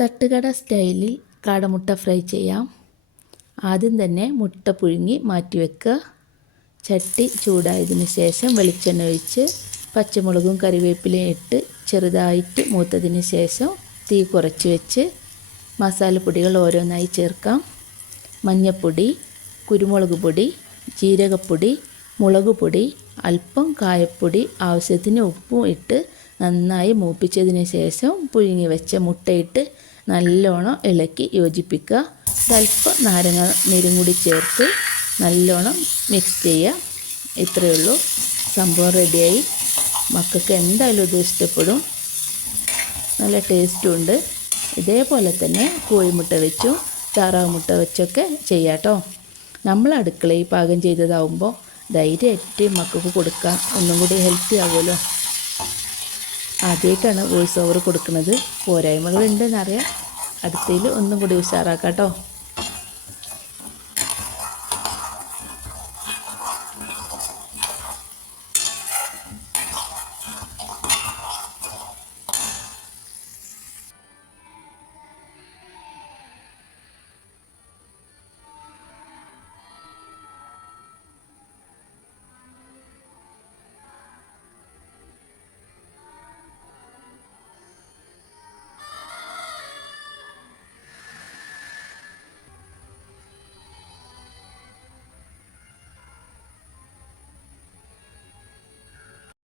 തട്ടുകട സ്റ്റൈലിൽ കാടമുട്ട ഫ്രൈ ചെയ്യാം. ആദ്യം തന്നെ മുട്ട പുഴുങ്ങി മാറ്റി വെക്കുക. ചട്ടി ചൂടായതിനു ശേഷം വെളിച്ചെണ്ണ ഒഴിച്ച് പച്ചമുളകും കറിവേപ്പിലയും ഇട്ട് ചെറുതായിട്ട് മൂത്തതിന് ശേഷം തീ കുറച്ച് വെച്ച് മസാലപ്പൊടികൾ ഓരോന്നായി ചേർക്കാം. മഞ്ഞൾപ്പൊടി, കുരുമുളക് പൊടി, ജീരകപ്പൊടി, മുളക് പൊടി, അല്പം കായപ്പൊടി, ആവശ്യത്തിന് ഉപ്പും ഇട്ട് നന്നായി മൂപ്പിച്ചതിന് ശേഷം പുഴുങ്ങി വെച്ച മുട്ടയിട്ട് നല്ലോണം ഇളക്കി യോജിപ്പിക്കുക. ഒരല്പം നാരങ്ങ നീരും കൂടി ചേർത്ത് നല്ലോണം മിക്സ് ചെയ്യുക. ഇത്രയേ ഉള്ളൂ, സംഭവം റെഡിയായി. മക്കൾക്ക് എന്തായാലും ഇത് ഇഷ്ടപ്പെടും, നല്ല ടേസ്റ്റും ഉണ്ട്. ഇതേപോലെ തന്നെ കോഴിമുട്ട വെച്ചും താറാവ് മുട്ട വെച്ചൊക്കെ ചെയ്യാം കേട്ടോ. നമ്മൾ അടുക്കളയിൽ പാകം ചെയ്തതാവുമ്പോൾ ധൈര്യമായിട്ട് മക്കൾക്ക് കൊടുക്കാം, ഒന്നും കൂടി ഹെൽത്തി ആകുമല്ലോ. ആദ്യമായിട്ടാണ് വോയിസ് ഓവർ കൊടുക്കുന്നത്, പോരായ്മകളുണ്ടെന്നറിയാം. അടുത്തതിൽ ഒന്നും കൂടി ഉഷാറാക്കാം കേട്ടോ.